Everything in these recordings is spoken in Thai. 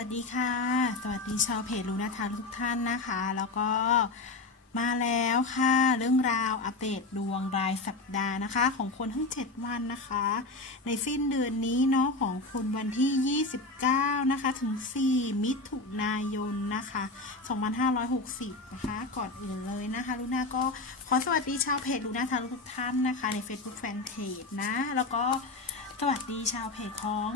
วัสดีค่ะ สวัสดีชาวเพจลูนาทาทุกท่านนะคะ แล้วก็มาแล้วค่ะ เรื่องราวอัปเดตดวงรายสัปดาห์นะคะ ของคนทั้ง 7 วันนะคะ ในสิ้นเดือนนี้เนาะของคุณวันที่ 29 นะคะ ถึง 4 มิถุนายนนะคะ 2560 นะคะ ก่อนอื่นเลยนะคะลูน่าก็ขอสวัสดีชาวเพจลูนาทาทุกท่านนะคะ ใน Facebook Fanpage นะ แล้วก็สวัสดีชาวเพจของ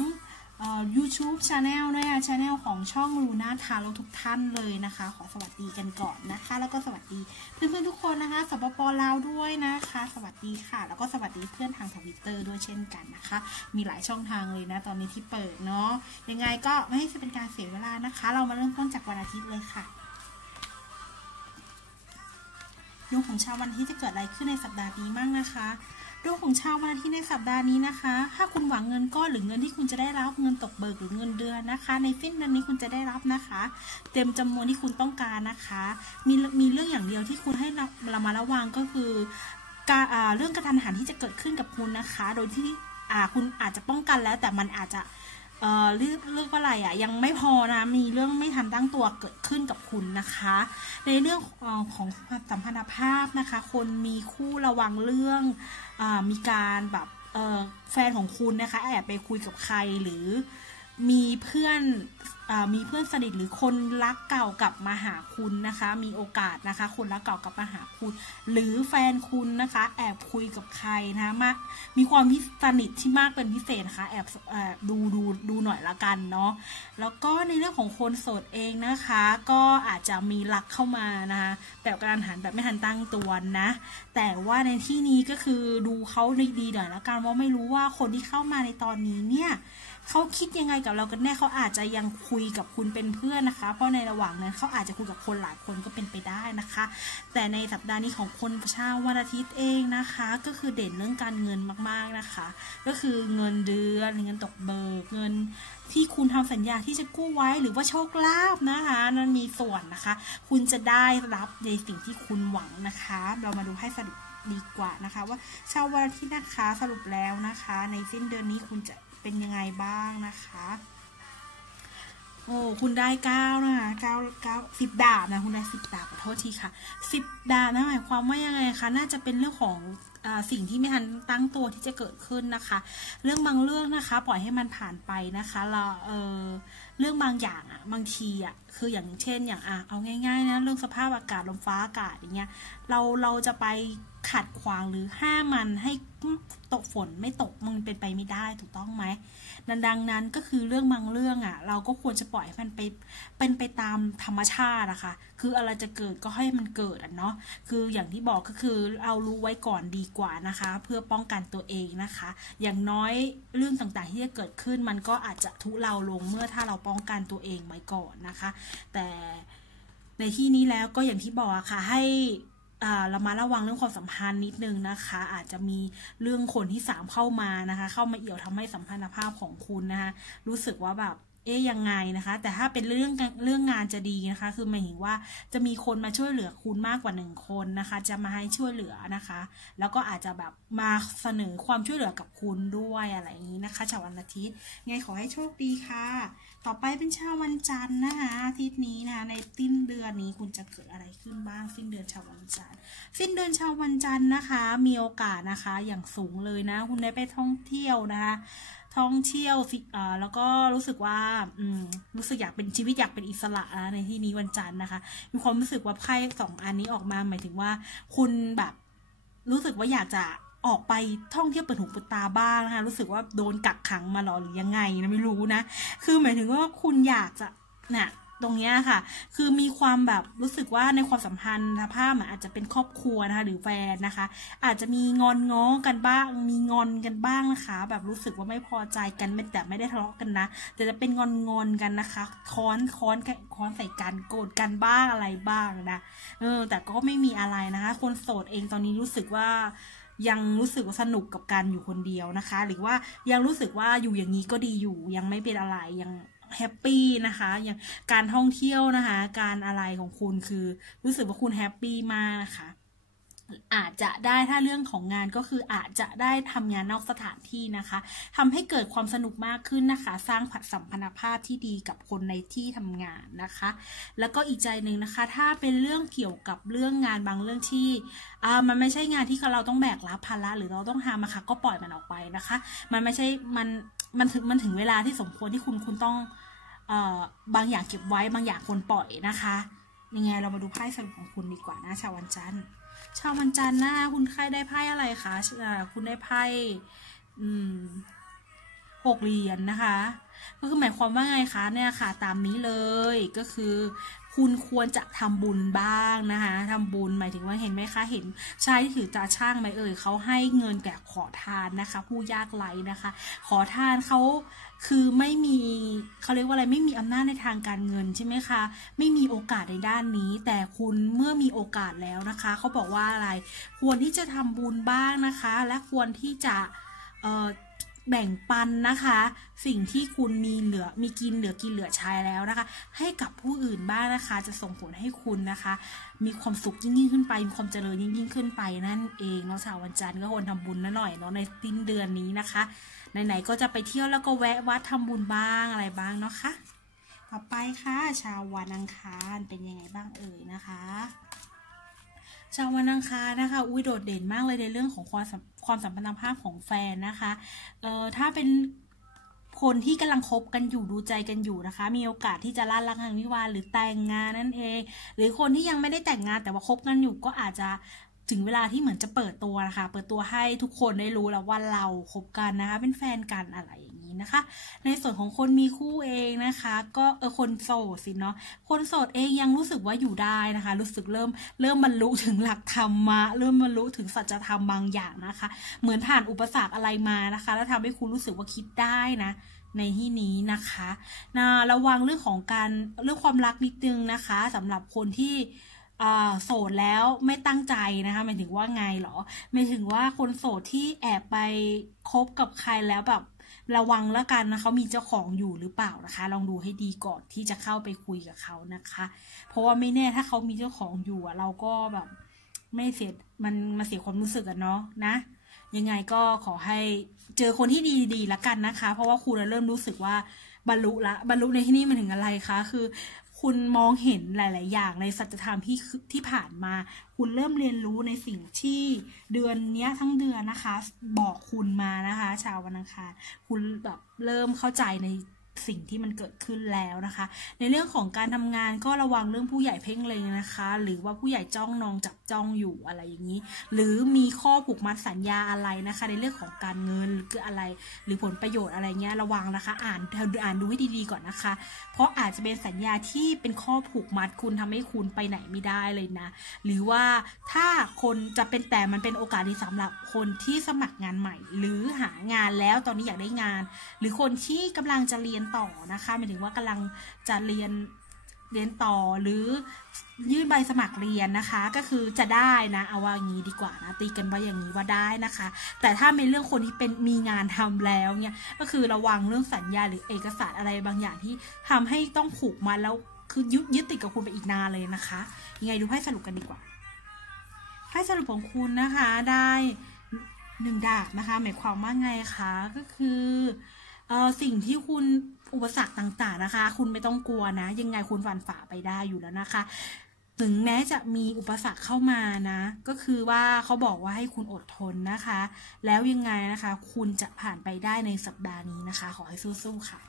ยูทูบชาแนลด้วยชาแนลของช่องลูน่าทาโลทุกท่านเลยนะคะ ขอสวัสดีกันก่อนนะคะ แล้วก็สวัสดีเพื่อนๆทุกคนนะคะสปปลาวด้วยนะคะ สวัสดีค่ะ แล้วก็สวัสดีเพื่อนทางทวิตเตอร์ด้วยเช่นกันนะคะ มีหลายช่องทางเลยนะ ตอนนี้ที่เปิดเนาะยังไงก็ไม่ให้เป็นการเสียเวลานะคะ เรามาเริ่มต้นจากวันอาทิตย์เลยค่ะดวงของชาววันที่จะเกิดอะไรขึ้นในสัปดาห์นี้บ้างนะคะ ดวงของชาววันอาทิตย์ในสัปดาห์นี้นะคะ ถ้าคุณหวังเงินก้อนหรือเงินที่คุณจะได้รับเงินตกเบิกหรือเงินเดือนนะคะ ในสิ้นเดือนนี้คุณจะได้รับนะคะ เต็มจำนวนที่คุณต้องการนะคะ มีมีเรื่องอย่างเดียวที่คุณให้เรามาระวังก็คือการเรื่องกระทันหันที่จะเกิดขึ้นกับคุณนะคะ โดยที่คุณอาจจะป้องกันแล้วแต่มันอาจจะ เอ่อเรื่องเรื่องอะไรอะยังไม่พอนะมีเรื่องไม่ทันตั้งตัวเกิดขึ้นกับคุณนะคะ ในเรื่องของสัมพันธภาพนะคะ คนมีคู่ระวังเรื่องอมีการแบบแฟนของคุณนะคะ แอบไปคุยกับใครหรือ มีเพื่อนอมีเพื่อนสนิทหรือคนรักเก่ากลับมาหาคุณนะคะ มีโอกาสนะคะ คนรักเก่ากลับมาหาคุณ หรือแฟนคุณนะคะ แอบคุยกับใครนะมามีความพิสนิทที่มากเป็นพิเศษนะคะแอบดูดูดูหน่อยละกันเนาะแล้วก็ในเรื่องของคนโสดเองนะคะ ก็อาจจะมีรักเข้ามานะคะแต่การหันแบบไม่ทันตั้งตัวนะ แต่ว่าในที่นี้ก็คือดูเขาดีๆหน่อยละกันว่าไม่รู้ว่าคนที่เข้ามาในตอนนี้เนี่ย เขาคิดยังไงกับเรากันแน่เขาอาจจะยังคุยกับคุณเป็นเพื่อนนะคะ เพราะในระหว่างนั้นเขาอาจจะคุยกับคนหลายคนก็เป็นไปได้นะคะ แต่ในสัปดาห์นี้ของคนชาววันอาทิตย์เองนะคะ ก็คือเด่นเรื่องการเงินมากๆนะคะ ก็คือเงินเดือนเงินตกเบิกเงินที่คุณทำสัญญาที่จะกู้ไว้หรือว่าโชคลาภนะคะนั้นมีส่วนนะคะ คุณจะได้รับในสิ่งที่คุณหวังนะคะ เรามาดูให้สรุปดีกว่านะคะ ว่าชาววันอาทิตย์นะคะสรุปแล้วนะคะ ในสิ้นเดือนนี้คุณจะ เป็นยังไงบ้างนะคะ โอ้คุณได้เก้านะคะเก้าเก้าสิบดาบนะคุณได้สิบดาบขอโทษทีค่ะสิบดาบนะหมายความว่ายังไงคะน่าจะเป็นเรื่องของสิ่งที่ไม่ทันตั้งตัวที่จะเกิดขึ้นนะคะ เรื่องบางเรื่องนะคะ ปล่อยให้มันผ่านไปนะคะเราเออเรื่องบางอย่างอะบางทีอะ คืออย่างเช่นอย่างอะเอาง่ายๆนะเรื่องสภาพอากาศลมฟ้าอากาศอย่างเงี้ยเราเราจะไปขัดขวางหรือห้ามมันให้ตกฝนไม่ตกมันเป็นไปไม่ได้ถูกต้องไหมดังนั้นก็คือเรื่องบางเรื่องอะ่ะ เราก็ควรจะปล่อยให้มันไปเป็นไปตามธรรมชาติอะคะ่ะ คืออะไรจะเกิดก็ให้มันเกิดอะเนาะคืออย่างที่บอกก็คือเรารู้ไว้ก่อนดีกว่านะคะ เพื่อป้องกันตัวเองนะคะ อย่างน้อยเรื่องต่างๆที่จะเกิดขึ้นมันก็อาจจะทุเลาลงเมื่อถ้าเราป้องกันตัวเองไว้ก่อนนะคะแต่ในที่นี้แล้วก็อย่างที่บอกอะค่ะ ให้เรามาระวังเรื่องความสัมพันธ์นิดนึงนะคะ อาจจะมีเรื่องคนที่สามเข้ามานะคะ เข้ามาเอี่ยวทำให้สัมพันธภาพของคุณนะคะรู้สึกว่าแบบ เอ๊ยยังไงนะคะ แต่ถ้าเป็นเรื่องเรื่องงานจะดีนะคะ คือหมายถึงว่าจะมีคนมาช่วยเหลือคุณมากกว่าหนึ่งคนนะคะ จะมาให้ช่วยเหลือนะคะ แล้วก็อาจจะแบบมาเสนอความช่วยเหลือกับคุณด้วยอะไรอย่างนี้นะคะชาววันอาทิตย์ไงขอให้โชคดีค่ะ ต่อไปเป็นชาววันจันทร์นะคะอาทิตย์นี้นะคะในสิ้นเดือนนี้คุณจะเกิดอะไรขึ้นบ้างสิ้นเดือนชาววันจันทร์สิ้นเดือนชาววันจันทร์นะคะ มีโอกาสนะคะ อย่างสูงเลยนะ คุณได้ไปท่องเที่ยวนะคะ ท่องเที่ยวสิอ่าแล้วก็รู้สึกว่าอืมรู้สึกอยากเป็นชีวิตอยากเป็นอิสระนะในที่นี้วันจันทร์นะคะ มีความรู้สึกว่าไพ่สองอันนี้ออกมาหมายถึงว่า คุณแบบรู้สึกว่าอยากจะออกไปท่องเที่ยวเปิดหูเปิดตาบ้างนะคะรู้สึกว่าโดนกักขังมาหรอหรือยังไงนะไม่รู้นะ คือหมายถึงว่าคุณอยากจะเนี่ย ตรงนี้ค่ะ คือมีความแบบรู้สึกว่าในความสัมพันธ์ภาพอาจจะเป็นครอบครัวนะคะ หรือแฟนนะคะ อาจจะมีงอนง้อกันบ้าง มีงอนกันบ้างนะคะ แบบรู้สึกว่าไม่พอใจกันแต่ไม่ได้ทะเลาะกันนะ แต่จะเป็นงอนงอนกันนะคะ ค้อนค้อนค้อนใส่กันโกรธกันบ้างอะไรบ้างนะ เออ แต่ก็ไม่มีอะไรนะคะ คนโสดเองตอนนี้รู้สึกว่ายังรู้สึกว่าสนุกกับการอยู่คนเดียวนะคะ หรือว่ายังรู้สึกว่าอยู่อย่างนี้ก็ดีอยู่ ยังไม่เป็นอะไรยัง แฮปปี้นะคะ อย่างการท่องเที่ยวนะคะ การอะไรของคุณคือ รู้สึกว่าคุณแฮปปี้มากนะคะอาจจะได้ถ้าเรื่องของงานก็คืออาจจะได้ทำงานนอกสถานที่นะคะทำให้เกิดความสนุกมากขึ้นนะคะ สร้างผัดสัมพันธภาพที่ดีกับคนในที่ทำงานนะคะ แล้วก็อีกใจหนึ่งนะคะ ถ้าเป็นเรื่องเกี่ยวกับเรื่องงานบางเรื่องที่อ่ามันไม่ใช่งานที่เราต้องแบกรับภาระหรือเราต้องทำอะค่ะก็ปล่อยมันออกไปนะคะ มันไม่ใช่มัน มันถึงมันถึงเวลาที่สมควรที่คุณคุณต้องเอ่อบางอย่างเก็บไว้บางอย่างควรปล่อยนะคะยังไงเรามาดูไพ่สรุปของคุณดีกว่านะชาววันจันทร์ชาววันจันทร์หน้าคุณใครได้ไพ่อะไรคะคุณได้ไพ่อืมหกเหรียญนนะคะ ก็คือหมายความว่าไงคะเนี่ยค่ะ ตามนี้เลยก็คือ คุณควรจะทำบุญบ้างนะคะทำบุญหมายถึงว่าเห็นไหมคะเห็นชายที่ถือตาช่างไหมเอ่ยเขาให้เงินแก่ขอทานนะคะ ผู้ยากไร้นะคะ ขอทานเขาคือไม่มีเขาเรียกว่าอะไรไม่มีอำนาจในทางการเงินใช่ไหมคะไม่มีโอกาสในด้านนี้ แต่คุณเมื่อมีโอกาสแล้วนะคะเขาบอกว่าอะไร ควรที่จะทำบุญบ้างนะคะ และควรที่จะเอ่อ แบ่งปันนะคะ สิ่งที่คุณมีเหลือมีกินเหลือกินเหลือใช้แล้วนะคะ ให้กับผู้อื่นบ้างนะคะ จะส่งผลให้คุณนะคะ มีความสุขยิ่งยิ่งขึ้นไปมีความเจริญยิ่งยิ่งขึ้นไปนั่นเองเนาะชาววันจันทร์ก็ควรทำบุญนะหน่อยเนาะในสิ้นเดือนนี้นะคะไหนๆก็จะไปเที่ยวแล้วก็แวะวัดทำบุญบ้างอะไรบ้างเนาะคะ่ะต่อไปค่ะ ชาววันอังคารเป็นยังไงบ้างเอ่ยนะคะ ชาววันอังคารนะคะ อุ้ยโดดเด่นมากเลยในเรื่องของความความสัมพันธภาพของแฟนนะคะ เอ่อ ถ้าเป็นคนที่กำลังคบกันอยู่ดูใจกันอยู่นะคะ มีโอกาสที่จะล่ารักทางวิวาหรือแต่งงานนั่นเอง หรือคนที่ยังไม่ได้แต่งงานแต่ว่าคบกันอยู่ก็อาจจะถึงเวลาที่เหมือนจะเปิดตัวนะคะ เปิดตัวให้ทุกคนได้รู้แล้วว่าเราคบกันนะคะ เป็นแฟนกันอะไร นะคะ ในส่วนของคนมีคู่เองนะคะ ก็เออคนโสดสิเนาะคนโสดเองยังรู้สึกว่าอยู่ได้นะคะ รู้สึกเริ่มเริ่มบรรลุถึงหลักธรรมะเริ่มบรรลุถึงสัจธรรมบางอย่างนะคะ เหมือนผ่านอุปสรรคอะไรมานะคะ แล้วทำให้คุณรู้สึกว่าคิดได้นะในที่นี้นะคะนะระวังเรื่องของการเรื่องความรักนิดนึงนะคะสำหรับคนที่โสดแล้วไม่ตั้งใจนะคะหมายถึงว่าไงหรอหมายถึงว่าคนโสดที่แอบไปคบกับใครแล้วแบบ ระวังแล้วกันนะเขามีเจ้าของอยู่หรือเปล่านะคะ ลองดูให้ดีก่อนที่จะเข้าไปคุยกับเขานะคะ เพราะว่าไม่แน่ถ้าเขามีเจ้าของอยู่อะเราก็แบบไม่เสียมันมาเสียความรู้สึกกันเนาะนะ ยังไงก็ขอให้เจอคนที่ดีๆละกันนะคะ เพราะว่าครูเริ่มรู้สึกว่าบรรลุละบรรลุในที่นี่มันถึงอะไรคะ คือ คุณมองเห็นหลาย ๆ อย่างในสัจธรรมที่ที่ผ่านมา คุณเริ่มเรียนรู้ในสิ่งที่เดือนนี้ทั้งเดือนนะคะ บอกคุณมานะคะ ชาววันอังคาร คุณแบบเริ่มเข้าใจใน สิ่งที่มันเกิดขึ้นแล้วนะคะ ในเรื่องของการทำงานก็ระวังเรื่องผู้ใหญ่เพ่งเลยนะคะ หรือว่าผู้ใหญ่จ้องนองจับจ้องอยู่อะไรอย่างนี้ หรือมีข้อผูกมัดสัญญาอะไรนะคะ ในเรื่องของการเงินคืออะไร หรือผลประโยชน์อะไรเงี้ยระวังนะคะ อ่านอ่านดูให้ดีๆก่อนนะคะ เพราะอาจจะเป็นสัญญาที่เป็นข้อผูกมัดคุณทำให้คุณไปไหนไม่ได้เลยนะ หรือว่าถ้าคนจะเป็นแต่มันเป็นโอกาสดีสำหรับคนที่สมัครงานใหม่ หรือหางานแล้วตอนนี้อยากได้งาน หรือคนที่กำลังจะเรียนต่อนะคะหมายถึงว่ากำลังจะเรียนเรียนต่อหรือยื่นใบสมัครเรียนนะคะ ก็คือจะได้นะเอาว่าอย่างนี้ดีกว่านะตีกันว่าอย่างนี้ว่าได้นะคะ แต่ถ้าเป็นเรื่องคนที่เป็นมีงานทำแล้วเนี่ยก็คือระวังเรื่องสัญญาหรือเอกสารอะไรบางอย่างที่ทำให้ต้องผูกมาแล้วคือยึดยึดติดกับคุณไปอีกนานเลยนะคะยังไงดูให้สรุปกันดีกว่า ให้สรุปของคุณนะคะได้หนึ่งดาบนะคะ หมายความว่าไงคะก็คือเออสิ่งที่คุณ อุปสรรคต่างๆนะคะ คุณไม่ต้องกลัวนะ ยังไงคุณฝันฝ่าไปได้อยู่แล้วนะคะ ถึงแม้จะมีอุปสรรคเข้ามานะ ก็คือว่าเขาบอกว่าให้คุณอดทนนะคะ แล้วยังไงนะคะ คุณจะผ่านไปได้ในสัปดาห์นี้นะคะ ขอให้สู้ๆค่ะ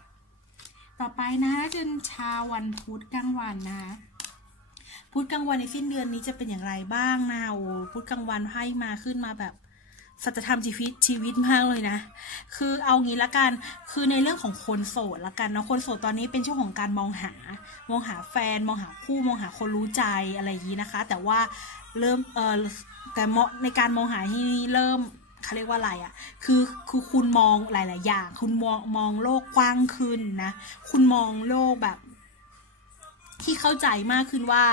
ต่อไปนะจนชาวันพุธกลางวันนะพุธกลางวันในสิ้นเดือนนี้จะเป็นอย่างไรบ้างนะโอ้พุธกลางวันให้มาขึ้นมาแบบ สัจธรรมชีวิตชีวิตมากเลยนะ คือเอางี้ละกัน คือในเรื่องของคนโสดละกันเนาะ คนโสดตอนนี้เป็นช่วงของการมองหา มองหาแฟน มองหาคู่ มองหาคนรู้ใจอะไรอย่างนี้นะคะ แต่ว่าเริ่ม เออแต่มในการมองหาที่นี้เริ่มเขาเรียกว่าอะไรอะ่ะ คือคือคุณมองหลาย ๆ อย่าง คุณมองมองโลกกว้างขึ้นนะ คุณมองโลกแบบ ที่เข้าใจมากขึ้นว่า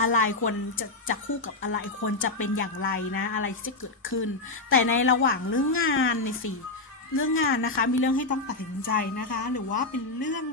อะไรควรจะจะคู่กับอะไรควรจะเป็นอย่างไรนะ อะไรที่จะเกิดขึ้น แต่ในระหว่างเรื่องงานในสี่เรื่องงานนะคะ มีเรื่องให้ต้องตัดสินใจนะคะ หรือว่าเป็นเรื่อง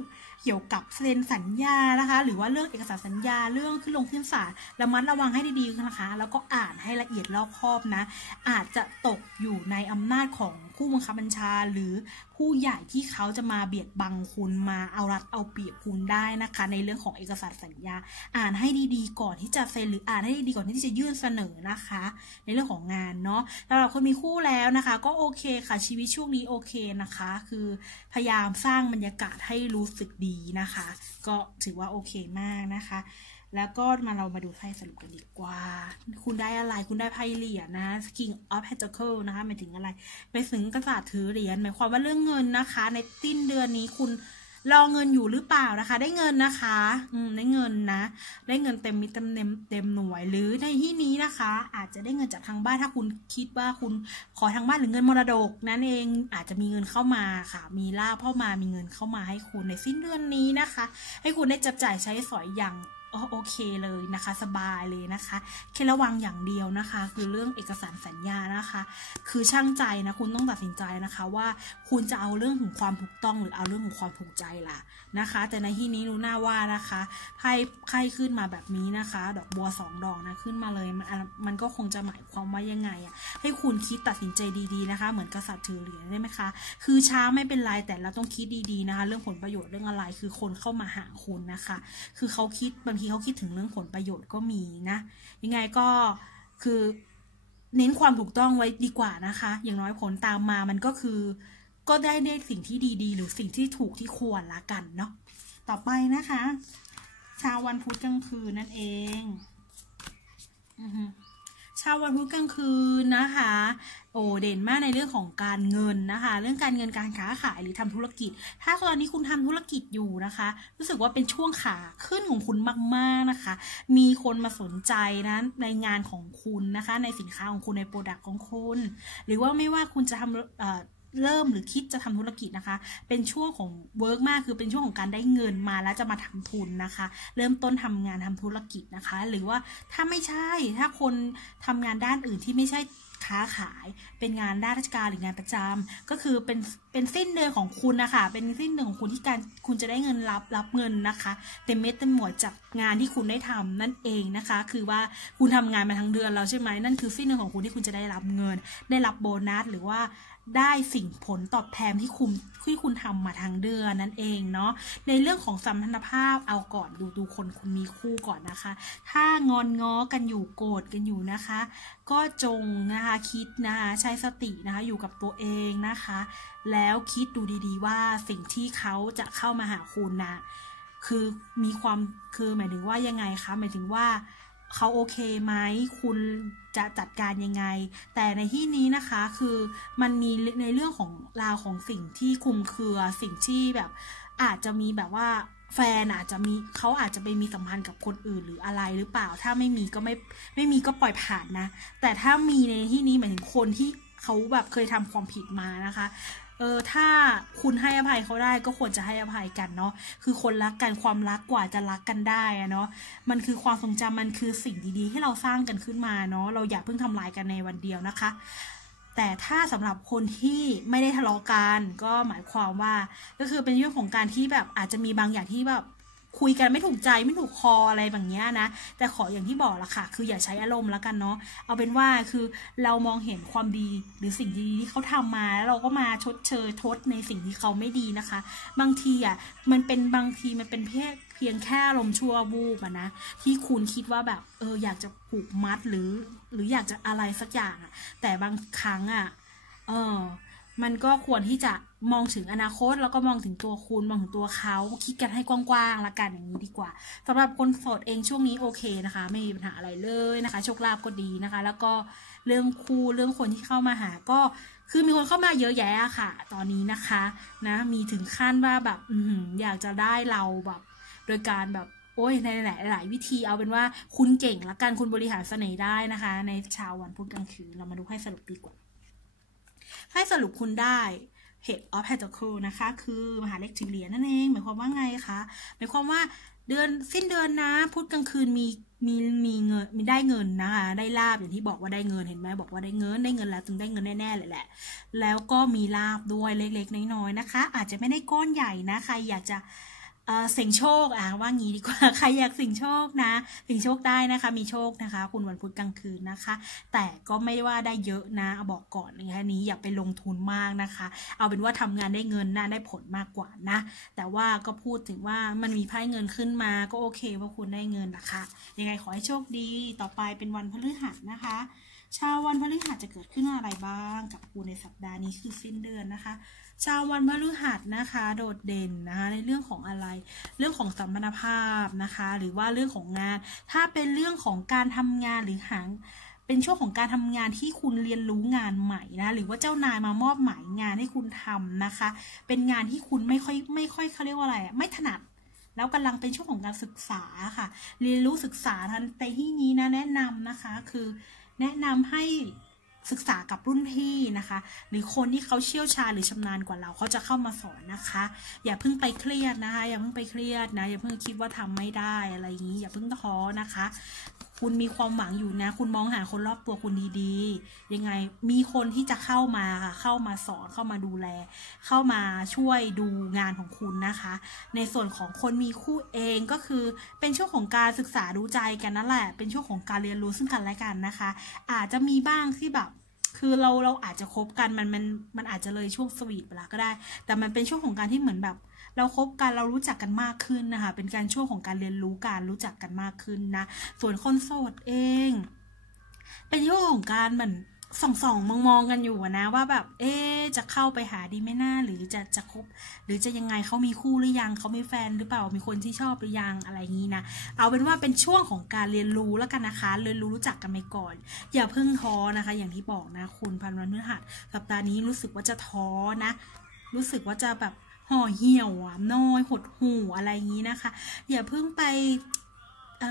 เกี่ยวกับเซ็นสัญญานะคะ หรือว่าเรื่องเอกสารสัญญาเรื่องขึ้นลงขึ้นศาลระมัดระวังให้ดีๆนะคะ แล้วก็อ่านให้ละเอียดรอบคอบนะ อาจจะตกอยู่ในอำนาจของผู้บังคับบัญชาหรือผู้ใหญ่ที่เขาจะมาเบียดบังคุณมาเอารัดเอาเปรียบคุณได้นะคะ ในเรื่องของเอกสารสัญญา อ่านให้ดีๆ ก่อนที่จะเซ็นหรืออ่านให้ดีๆก่อนที่จะยื่นเสนอนะคะ ในเรื่องของงานเนาะสำหรับคนมีคู่แล้วนะคะ ก็โอเคค่ะชีวิตช่วงนี้โอเคนะคะ คือพยายามสร้างบรรยากาศให้รู้สึกดีนะคะ ก็ถือว่าโอเคมากนะคะ แล้วก็มาเรามาดูไพ่สรุปกันดีกว่า คุณได้อะไร คุณได้ไพ่เหรียญนะ King of Pentacle นะคะหมายถึงอะไร ไปถึงกษัตริย์ถือเหรียญหมายความว่าเรื่องเงินนะคะ ในสิ้นเดือนนี้คุณรอเงินอยู่หรือเปล่านะคะ ได้เงินนะคะ อืมได้เงินนะ ได้เงินเต็มมิตรเต็มเต็มหน่วยหรือในที่นี้นะคะ อาจจะได้เงินจากทางบ้านถ้าคุณคิดว่าคุณขอทางบ้านหรือเงินมรดก นั่นเองอาจจะมีเงินเข้ามาค่ะ มีลาภเข้ามามีเงินเข้ามาให้คุณในสิ้นเดือนนี้นะคะ ให้คุณได้จับจ่ายใช้สอยอย่าง โอเคเลยนะคะ สบายเลยนะคะแค่ระวังอย่างเดียวนะคะ คือเรื่องเอกสารสัญญานะคะ คือช่างใจนะคุณต้องตัดสินใจนะคะว่าคุณจะเอาเรื่องของความถูกต้องหรือเอาเรื่องของความถูกใจล่ะนะคะ แต่ในที่นี้รู้หน้าว่านะคะไพ่ไพ่ขึ้นมาแบบนี้นะคะ ดอกบัวสองดอกนะขึ้นมาเลยมันมันก็คงจะหมายความว่ายังไงอะให้คุณคิดตัดสินใจดีๆนะคะ เหมือนกษัตริย์ถือเหรียญได้ไหมคะคือช้าไม่เป็นไรแต่เราต้องคิดดีๆนะคะ เรื่องผลประโยชน์เรื่องอะไรคือคนเข้ามาหาคุณนะคะ คือเขาคิดบางทีเขาคิดถึงเรื่องผลประโยชน์ก็มีนะยังไงก็คือเน้นความถูกต้องไว้ดีกว่านะคะ อย่างน้อยผลตามมามันก็คือ ก็ได้ได้สิ่งที่ดีๆ หรือสิ่งที่ถูกที่ควรละกันเนาะต่อไปนะคะ ชาววันพุธกลางคืนนั่นเอง อือ ชาววันพุธกลางคืนนะคะ โอ้เด่นมากในเรื่องของการเงินนะคะ เรื่องการเงินการค้าขายหรือทำธุรกิจ ถ้าตอนนี้คุณทำธุรกิจอยู่นะคะ รู้สึกว่าเป็นช่วงขาขึ้นของคุณมากๆนะคะ มีคนมาสนใจนะในงานของคุณนะคะ ในสินค้าของคุณในโปรดักต์ของคุณ หรือว่าไม่ว่าคุณจะทำ เริ่มหรือคิดจะทำธุรกิจนะคะ เป็นช่วงของเวิร์กมากคือเป็นช่วงของการได้เงินมาแล้วจะมาทำทุนนะคะ เริ่มต้นทำงานทำธุรกิจนะคะ หรือว่าถ้าไม่ใช่ถ้าคนทำงานด้านอื่นที่ไม่ใช่ค้าขายเป็นงานด้านราชการหรืองานประจำก็คือเป็นเป็นสิ้นเดือนของคุณนะคะเป็นสิ้นเดือนของคุณที่การคุณจะได้เงินรับรับเงินนะคะเต็มเม็ดเต็มหมวดจากงานที่คุณได้ทำนั่นเองนะคะ คือว่าคุณทำงานมาทั้งเดือนแล้วใช่ไหมนั่นคือสิ้นเดือนของคุณที่คุณจะได้รับเงิน ได้รับโบนัสหรือว่า ได้สิ่งผลตอบแทนที่คุณที่คุณทำมาทางเดือนนั่นเองเนาะในเรื่องของสัมพันธภาพเอาก่อนดูดูคนคุณมีคู่ก่อนนะคะ ถ้างอนง้อกันอยู่โกรธกันอยู่นะคะ ก็จงนะคะคิดนะคะใช้สตินะคะอยู่กับตัวเองนะคะ แล้วคิดดูดีๆว่าสิ่งที่เขาจะเข้ามาหาคุณนะคือมีความคือหมายถึงว่ายังไงคะหมายถึงว่าเขาโอเคไหมคุณ จะจัดการยังไง แต่ในที่นี้นะคะคือมันมีในเรื่องของราวของสิ่งที่คุมเครือสิ่งที่แบบอาจจะมีแบบว่าแฟนอาจจะมีเขาอาจจะไปมีสัมพันธ์กับคนอื่นหรืออะไรหรือเปล่า ถ้าไม่มีก็ไม่ไม่มีก็ปล่อยผ่านนะ แต่ถ้ามีในที่นี้หมายถึงคนที่เขาแบบเคยทำความผิดมานะคะ เออถ้าคุณให้อภัยเขาได้ก็ควรจะให้อภัยกันเนาะคือคนรักกันความรักกว่าจะรักกันได้อะเนาะมันคือความทรงจำมันคือสิ่งดีๆ ให้เราสร้างกันขึ้นมาเนาะเราอย่าเพิ่งทำลายกันในวันเดียวนะคะ แต่ถ้าสำหรับคนที่ไม่ได้ทะเลาะกันก็หมายความว่า ก็คือเป็นเรื่องของการที่แบบอาจจะมีบางอย่างที่แบบ คุยกันไม่ถูกใจไม่ถูกคออะไรแบบนี้นะ แต่ขออย่างที่บอกละค่ะ คืออย่าใช้อารมณ์แล้วกันเนาะเอาเป็นว่าคือเรามองเห็นความดีหรือสิ่งดีที่เขาทำมาแล้วเราก็มาชดเชยทดในสิ่งที่เขาไม่ดีนะคะ บางทีอะมันเป็นบางทีมันเป็นเพียงเพียงแค่ลมชั่ววูบอะนะที่คุณคิดว่าแบบเอออยากจะผูกมัดหรือ หรืออยากจะอะไรสักอย่างอะแต่บางครั้งอะเออ มันก็ควรที่จะมองถึงอนาคต แล้วก็มองถึงตัวคุณมองถึงตัวเขาคิดกันให้กว้างๆละกันอย่างนี้ดีกว่าสำหรับคนโสดเองช่วงนี้โอเคนะคะ ไม่มีปัญหาอะไรเลยนะคะโชคลาภก็ดีนะคะ แล้วก็เรื่องคู่เรื่องคนที่เข้ามาหาก็คือมีคนเข้ามาเยอะแยะค่ะ ตอนนี้นะคะนะมีถึงขั้นว่าแบบอือยากจะได้เราแบบโดยการแบบโอ้ยในหลายหลายวิธีเอาเป็นว่าคุณเก่งละกันคุณบริหารเสน่ห์ได้นะคะ ในเช้าวันพุธกลางคืนเรามาดูให้สรุปดีกว่า ให้สรุปคุณได้ Head of Pentacle นะคะ คือมหาเลขถึงเหรียญนั่นเอง หมายความว่าไงคะ หมายความว่าเดือนสิ้นเดือนนะพุธกลางคืนมีมีมีเงินมีได้เงินนะคะได้ลาบอย่างที่บอกว่าได้เงินเห็นไหมบอกว่าได้เงินได้เงินแล้วจึงได้เงินแน่ๆเลยแหละ แล้วก็มีลาบด้วยเล็กๆน้อยๆนะคะ อาจจะไม่ได้ก้อนใหญ่นะใครอยากจะ เสี่ยงโชคอะว่างี้ดีกว่าใครอยากเสี่ยงโชคนะเสี่ยงโชคได้นะคะ มีโชคนะคะ คุณวันพุธกลางคืนนะคะ แต่ก็ไม่ได้ว่าได้เยอะนะบอกก่อนนะคะนี้อย่าไปลงทุนมากนะคะ เอาเป็นว่าทำงานได้เงินนะได้ผลมากกว่านะ แต่ว่าก็พูดถึงว่ามันมีไพ่เงินขึ้นมาก็โอเคว่าคุณได้เงินนะคะยังไงขอให้โชคดีต่อไปเป็นวันพฤหัสนะคะ ชาววันพฤหัสจะเกิดขึ้นอะไรบ้างกับคุณในสัปดาห์นี้คือสิ้นเดือนนะคะ ชาววันพฤหัสนะคะ โดดเด่นนะคะในเรื่องของอะไร เรื่องของสัมพันธภาพนะคะ หรือว่าเรื่องของงาน ถ้าเป็นเรื่องของการทำงานหรือหางเป็นช่วงของการทำงานที่คุณเรียนรู้งานใหม่นะหรือว่าเจ้านายมามอบหมายงานให้คุณทำนะคะ เป็นงานที่คุณไม่ค่อยไม่ค่อยเขาเรียกว่าอะไรไม่ถนัดแล้วกำลังเป็นช่วงของการศึกษาค่ะ เรียนรู้ศึกษาทันแต่ที่นี้นะแนะนำนะคะคือแนะนำให้ ศึกษากับรุ่นพี่นะคะ หรือคนที่เขาเชี่ยวชาญหรือชำนาญกว่าเราเขาจะเข้ามาสอนนะคะ อย่าเพิ่งไปเครียดนะคะ อย่าเพิ่งไปเครียดนะอย่าเพิ่งคิดว่าทำไม่ได้อะไรอย่างนี้ อย่าเพิ่งท้อนะคะ คุณมีความหวังอยู่นะ คุณมองหาคนรอบตัวคุณดีๆ ยังไงมีคนที่จะเข้ามาค่ะเข้ามาสอนเข้ามาดูแล เข้ามาช่วยดูงานของคุณนะคะ ในส่วนของคนมีคู่เองก็คือเป็นช่วงของการศึกษาดูใจกันนั่นแหละ เป็นช่วงของการเรียนรู้ซึ่งกันและกันนะคะ อาจจะมีบ้างที่แบบคือเราเราอาจจะคบกันมันมันมันอาจจะเลยช่วงสวีทไปแล้วก็ได้ แต่มันเป็นช่วงของการที่เหมือนแบบ เราครบกันเรารู้จักกันมากขึ้นนะคะ เป็นการช่วงของการเรียนรู้การรู้จักกันมากขึ้นนะ ส่วนคนโสดเอง เป็นช่วงของการเหมือนส่องส่องมองมองกันอยู่นะว่าแบบ เอ๊จะเข้าไปหาดีไม่น่าหรือจะจะคบ หรือจะยังไงเขามีคู่หรือยังเขามีแฟนหรือเปล่ามีคนที่ชอบหรือยังอะไรงี้นะเอาเป็นว่าเป็นช่วงของการเรียนรู้แล้วกันนะคะ เรียนรู้รู้จักกันไปก่อน อย่าเพิ่งท้อนะคะ อย่างที่บอกนะ คุณพันวันพฤหัสสัปดาห์นี้รู้สึกว่าจะท้อนะ รู้สึกว่าจะแบบ ห่อเหี่ยวอะน้อยหดหูอะไรอย่างนี้นะคะ อย่าเพิ่งไป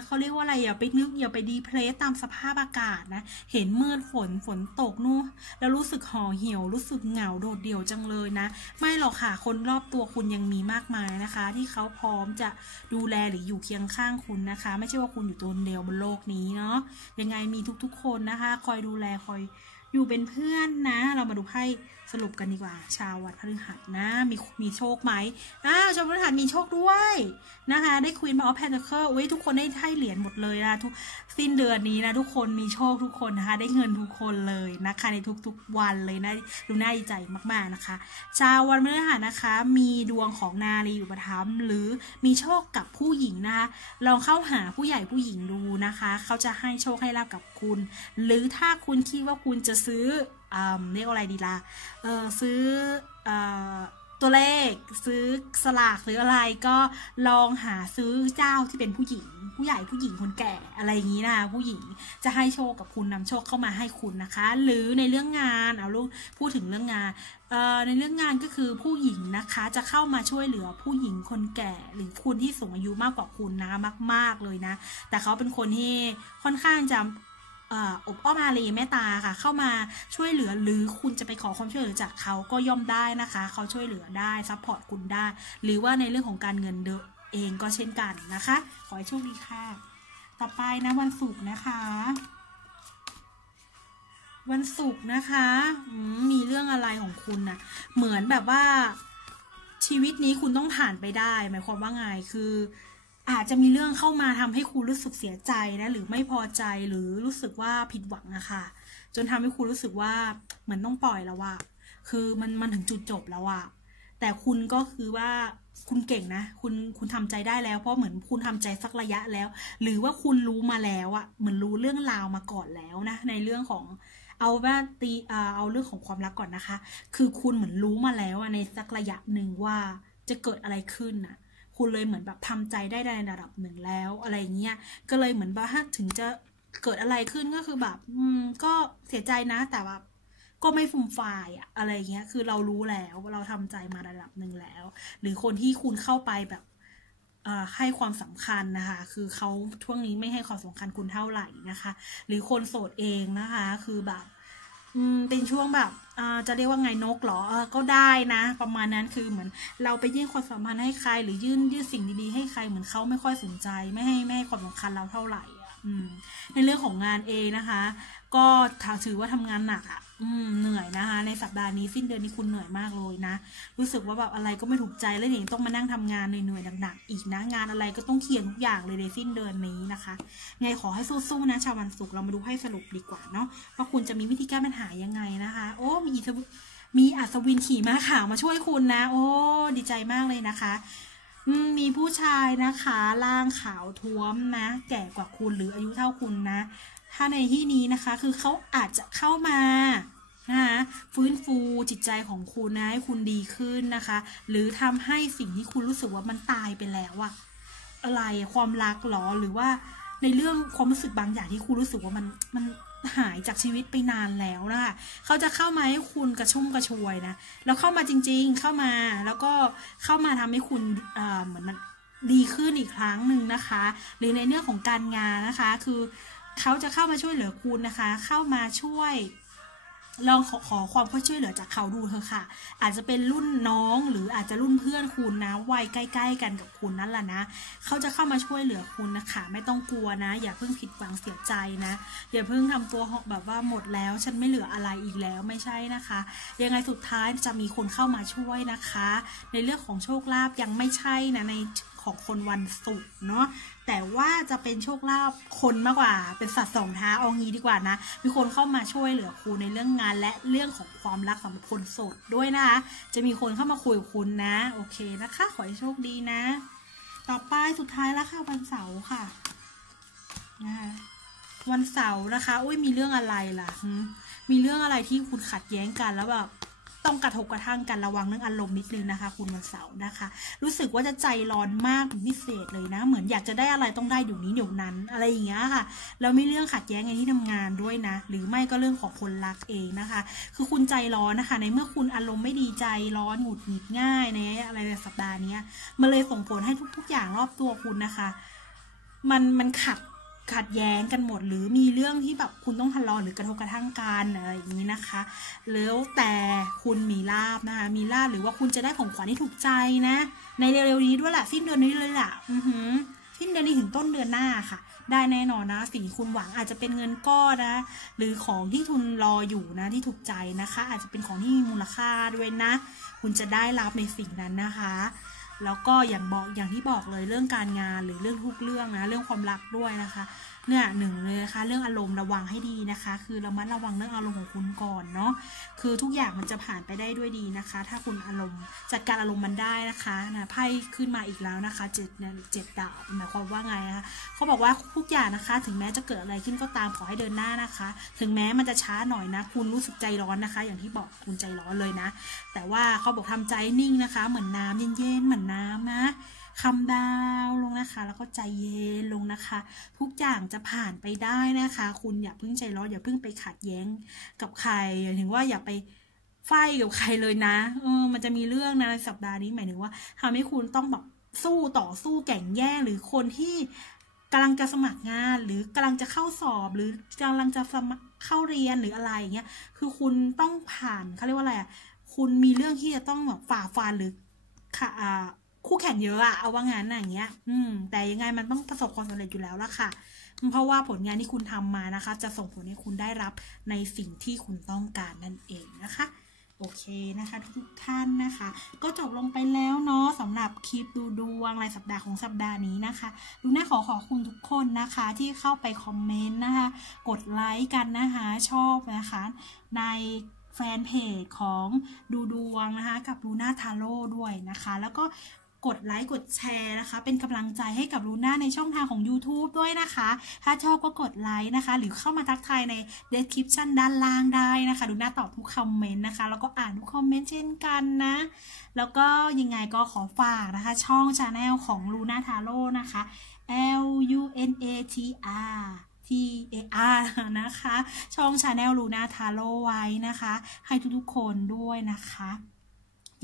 เขาเรียกว่าอะไรอย่าไปนึกอย่าไปดีเพลสตามสภาพอากาศนะ เห็นเมื่อฝนฝนตกนู่นแล้วรู้สึกห่อเหี่ยว รู้สึกเหงาโดดเดี่ยวจังเลยนะ ไม่หรอกค่ะคนรอบตัวคุณยังมีมากมายนะคะ ที่เขาพร้อมจะดูแลหรืออยู่เคียงข้างคุณนะคะ ไม่ใช่ว่าคุณอยู่ตัวเดียวบนโลกนี้เนาะยังไงมีทุกๆคนนะคะ คอยดูแลคอยอยู่เป็นเพื่อนนะ เรามาดูไพ่ สรุปกันดีกว่า ชาววัดพฤหัสนะมีมีโชคไหมอ้าวชาวพฤหัสมีโชคด้วยนะคะ ได้ควีนมาออฟแพนเทอร์เว้ยทุกคนได้ไพ่เหรียญหมดเลยนะทุกสิ้นเดือนนี้นะทุกคนมีโชคทุกคนนะคะ ได้เงินทุกคนเลยนะคะในทุกๆวันเลยนะดูน่าดีใจมากๆนะคะ ชาววันพฤหัสนะคะ มีดวงของนารีอุปถัมภ์หรือมีโชคกับผู้หญิงนะคะลองเข้าหาผู้ใหญ่ผู้หญิงดูนะคะ เขาจะให้โชคให้ลาบกับคุณ หรือถ้าคุณคิดว่าคุณจะซื้อ เรียกอะไรดีล่ะเออซื้ออตัวเลขซื้อสลากซื้ออะไรก็ลองหาซื้อเจ้าที่เป็นผู้หญิง ผู้ใหญ่ผู้หญิงคนแก่อะไรอย่างนี้นะคะผู้หญิงจะให้โชคกับคุณนำโชคเข้ามาให้คุณนะคะ หรือในเรื่องงานเอาลูกพูดถึงเรื่องงานในเรื่องงานก็คือผู้หญิงนะคะจะเข้ามาช่วยเหลือผู้หญิงคนแก่หรือคุณที่สูงอายุมากกว่าคุณนะมาก ๆเลยนะ แต่เขาเป็นคนที่ค่อนข้างจะ อบอ้อมอารีเมตตาค่ะ เข้ามาช่วยเหลือหรือคุณจะไปขอความช่วยเหลือจากเขาก็ย่อมได้นะคะ เขาช่วยเหลือได้ซัพพอร์ตคุณได้ หรือว่าในเรื่องของการเงินเดเองก็เช่นกันนะคะ ขอให้โชคดีค่ะ ต่อไปนะวันศุกร์นะคะ วันศุกร์นะคะมีเรื่องอะไรของคุณนะ่ะเหมือนแบบว่าชีวิตนี้คุณต้องผ่านไปได้ หมายความว่าไงคือ อาจจะมีเรื่องเข้ามาทำให้คุณรู้สึกเสียใจนะหรือไม่พอใจหรือรู้สึกว่าผิดหวังอะคะ่ะ จนทำให้คุณรู้สึกว่าเหมือนต้องปล่อยแล้วว่าคือมันมันถึงจุดจบแล้วอะแต่คุณก็คือว่าคุณเก่งนะ คุณคุณทำใจได้แล้ว เพราะเหมือนคุณทำใจสักระยะแล้ว หรือว่าคุณรู้มาแล้วอะเหมือนรู้เรื่องราวมาก่อนแล้วนะ ในเรื่องของเอาว่าตีเอาเรื่องของความรักก่อนนะคะ คือคุณเหมือนรู้มาแล้วในสักระยะหนึ่งว่าจะเกิดอะไรขึ้นอะ คุณเลยเหมือนแบบทำใจได้ในระดับหนึ่งแล้วอะไรเงี้ยก็เลยเหมือนว่าถ้าถึงจะเกิดอะไรขึ้นก็คือแบบ อืม ก็เสียใจนะแต่ว่าก็ไม่ฟุ่มฟายอะอะไรเงี้ย คือเรารู้แล้วเราทำใจมาระดับหนึ่งแล้ว หรือคนที่คุณเข้าไปแบบให้ความสำคัญนะคะ คือเขาช่วงนี้ไม่ให้ความสำคัญคุณเท่าไหร่นะคะ หรือคนโสดเองนะคะ คือแบบ อืมเป็นช่วงแบบจะเรียกว่าไงนกเหรออก็ได้นะ ประมาณนั้นคือเหมือนเราไปยื่นความสัมพันธ์ให้ใคร หรือยื่นยื่นสิ่งดีๆให้ใครเหมือนเขาไม่ค่อยสนใจ ไม่ให้ไม่ให้ความสำคัญเราเท่าไหร่ในเรื่องของงานเองนะคะ ก็ถือว่าทำงานหนักอะ อืมเหนื่อยนะคะในสัปดาห์นี้สิ้นเดือนนี้คุณเหนื่อยมากเลยนะ รู้สึกว่าแบบอะไรก็ไม่ถูกใจแล้วเนี่ยต้องมานั่งทำงานเหนื่อยๆหนักๆอีกนะ งานอะไรก็ต้องเคลียร์ทุกอย่างเลยในสิ้นเดือนนี้นะคะ ไงขอให้สู้ๆนะ ชาววันศุกร์เรามาดูให้สรุปดีกว่าเนาะว่าคุณจะมีวิธีแก้ปัญหายังไงนะคะ โอ้มีมีอัศวินขี่ม้าขาวมาช่วยคุณนะ โอ้ ดีใจมากเลยนะคะมีผู้ชายนะคะร่างขาวท้วมนะ แก่กว่าคุณหรืออายุเท่าคุณนะ ถ้าในที่นี้นะคะ คือเขาอาจจะเข้ามา นะคะฟื้นฟูจิตใจของคุณนะให้คุณดีขึ้นนะคะ หรือทำให้สิ่งที่คุณรู้สึกว่ามันตายไปแล้วอะอะไรความรักหรอหรือว่าในเรื่องความรู้สึกบางอย่างที่คุณรู้สึกว่ามันมันหายจากชีวิตไปนานแล้วนะคะเขาจะเข้ามาให้คุณกระชุ่มกระชวยนะแล้วเข้ามาจริง ๆ เข้ามาแล้วก็เข้ามาทำให้คุณเหมือนมันดีขึ้นอีกครั้งหนึ่งนะคะ หรือในเรื่องของการงานนะคะ คือเขาจะเข้ามาช่วยเหลือคุณนะคะ เข้ามาช่วย ลองขอขอความช่วยเหลือจากเขาดูเถอะค่ะ อาจจะเป็นรุ่นน้องหรืออาจจะรุ่นเพื่อนคุณนะวัยใกล้ ๆ กันกับคุณนั่นแหละนะเขาจะเข้ามาช่วยเหลือคุณนะคะ ไม่ต้องกลัวนะ อย่าเพิ่งผิดหวังเสียใจนะอย่าเพิ่งทำตัวแบบว่าหมดแล้ว ฉันไม่เหลืออะไรอีกแล้วไม่ใช่นะคะ ยังไงสุดท้ายจะมีคนเข้ามาช่วยนะคะ ในเรื่องของโชคลาภยังไม่ใช่นะในของคนวันศุกร์เนาะ แต่ว่าจะเป็นโชคลาภคนมากกว่า เป็นสัตว์สองเท้าเอางี้ดีกว่านะ มีคนเข้ามาช่วยเหลือคุณในเรื่องงานและเรื่องของความรักสำหรับคนโสดด้วยนะคะ จะมีคนเข้ามาคุยกับคุณนะ โอเคนะคะ ขอให้โชคดีนะ ต่อไปสุดท้ายแล้วค่ะวันเสาร์ค่ะนะคะวันเสาร์นะคะ อุ้ยมีเรื่องอะไรล่ะ มีเรื่องอะไรที่คุณขัดแย้งกันแล้วแบบ ต้องกระทบกระทั่งกันระวังเรื่องอารมณ์นิดนึงนะคะ คุณวันเสาร์นะคะ รู้สึกว่าจะใจร้อนมากพิเศษเลยนะ เหมือนอยากจะได้อะไรต้องได้อยู่นี้เดี๋ยวนั้น อะไรอย่างเงี้ยค่ะแล้วมีเรื่องขัดแย้งในที่ทำงานด้วยนะ หรือไม่ก็เรื่องของคนรักเองนะคะ คือคุณใจร้อนนะคะ ในเมื่อคุณอารมณ์ไม่ดีใจร้อนหงุดหงิดง่ายในอะไรในสัปดาห์นี้มันเลยส่งผลให้ทุกๆอย่างรอบตัวคุณนะคะ มันมันขัด ขัดแย้งกันหมด หรือมีเรื่องที่แบบคุณต้องทะเลาะหรือกระทบกระทั่งกันอะไรอย่างนี้นะคะ แล้วแต่คุณมีลาบนะคะ มีลาบหรือว่าคุณจะได้ของขวัญที่ถูกใจนะ ในเร็วๆนี้ด้วยแหละสิ้นเดือนนี้เลยแหละอือหือสิ้นเดือนนี้ถึงต้นเดือนหน้าค่ะ ได้แน่นอนนะ สิ่งคุณหวังอาจจะเป็นเงินก้อนนะ หรือของที่ทุนรออยู่นะที่ถูกใจนะคะ อาจจะเป็นของที่มีมูลค่าด้วยนะ คุณจะได้รับในสิ่งนั้นนะคะ แล้วก็อย่างบอกอย่างที่บอกเลยเรื่องการงานหรือเรื่องทุกเรื่องนะเรื่องความรักด้วยนะคะเนี่ยหนึ่งเลยนะคะเรื่องอารมณ์ระวังให้ดีนะคะ คือระมัดระวังเรื่องอารมณ์ของคุณก่อนเนาะคือทุกอย่างมันจะผ่านไปได้ด้วยดีนะคะ ถ้าคุณอารมณ์จัดการอารมณ์มันได้นะคะนะไพ่ขึ้นมาอีกแล้วนะคะเจ็ดเจ็ดดาบหมายความว่าไงนะคะเขาบอกว่าทุกอย่างนะคะ ถึงแม้จะเกิดอะไรขึ้นก็ตามขอให้เดินหน้านะคะ ถึงแม้มันจะช้าหน่อยนะ คุณรู้สึกใจร้อนนะคะ อย่างที่บอกคุณใจร้อนเลยนะ แต่ว่าเขาบอกทำใจนิ่งนะคะ เหมือนน้ำเย็นๆเหมือนน้ำนะคำดาวลงนะคะ แล้วก็ใจเย็นลงนะคะ ทุกอย่างจะผ่านไปได้นะคะ คุณอย่าเพิ่งใจร้อนอย่าเพิ่งไปขัดแย้งกับใครอย่าถึงว่าอย่าไปไฟกับใครเลยนะเออมันจะมีเรื่องนะในสัปดาห์นี้หมายถึงว่าทำให้คุณต้องแบบสู้ต่อสู้แข่งแย่งหรือคนที่กำลังจะสมัครงานหรือกำลังจะเข้าสอบหรือกำลังจะสมัครเข้าเรียนหรืออะไรอย่างเงี้ยคือคุณต้องผ่านเขาเรียกว่าอะไรอะคุณมีเรื่องที่จะต้องแบบฝ่าฟันหรือค่ะ คู่แข่งเยอะอะเอาว่างั้นอย่างเงี้ย อืม แต่ยังไงมันต้องประสบความสำเร็จอยู่แล้วละค่ะ เพราะว่าผลงานที่คุณทำมานะคะ จะส่งผลให้คุณได้รับในสิ่งที่คุณต้องการนั่นเองนะคะโอเคนะคะทุกท่านนะคะ ก็จบลงไปแล้วเนาะสำหรับคลิปดูดวงรายสัปดาห์ของสัปดาห์นี้นะคะดูน่าขอขอบคุณทุกคนนะคะที่เข้าไปคอมเมนต์นะคะ กดไลค์กันนะคะชอบนะคะ ในแฟนเพจของดูดวงนะคะ กับลูน่าทาโร่ด้วยนะคะ แล้วก็ กดไลค์กดแชร์นะคะ เป็นกำลังใจให้กับลูน่าในช่องทางของ YouTube ด้วยนะคะ ถ้าชอบก็กดไลค์นะคะ หรือเข้ามาทักทายใน description ด้านล่างได้นะคะลูน่าตอบทุกคอมเมนต์นะคะ แล้วก็อ่านทุกคอมเมนต์เช่นกันนะ แล้วก็ยังไงก็ขอฝากนะคะ ช่องชาแนลของลูน่าทาโร่นะคะ L U N A T R T A R นะคะ ช่องชาแนลลูน่าทาโร่ไว้นะคะ ให้ทุกๆคนด้วยนะคะ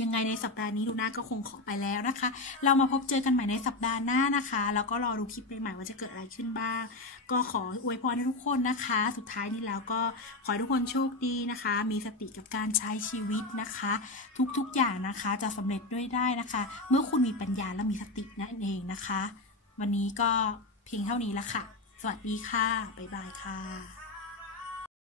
ยังไงในสัปดาห์นี้ลูน่าก็คงขอไปแล้วนะคะ เรามาพบเจอกันใหม่ในสัปดาห์หน้านะคะ แล้วก็รอดูคลิปใหม่ว่าจะเกิดอะไรขึ้นบ้าง ก็ขออวยพรให้ทุกคนนะคะ สุดท้ายนี้แล้วก็ขอให้ทุกคนโชคดีนะคะ มีสติกับการใช้ชีวิตนะคะ ทุกๆอย่างนะคะจะสำเร็จด้วยได้นะคะ เมื่อคุณมีปัญญาและมีสตินั่นเองนะคะ วันนี้ก็เพียงเท่านี้ละค่ะ สวัสดีค่ะบ๊ายบายค่ะ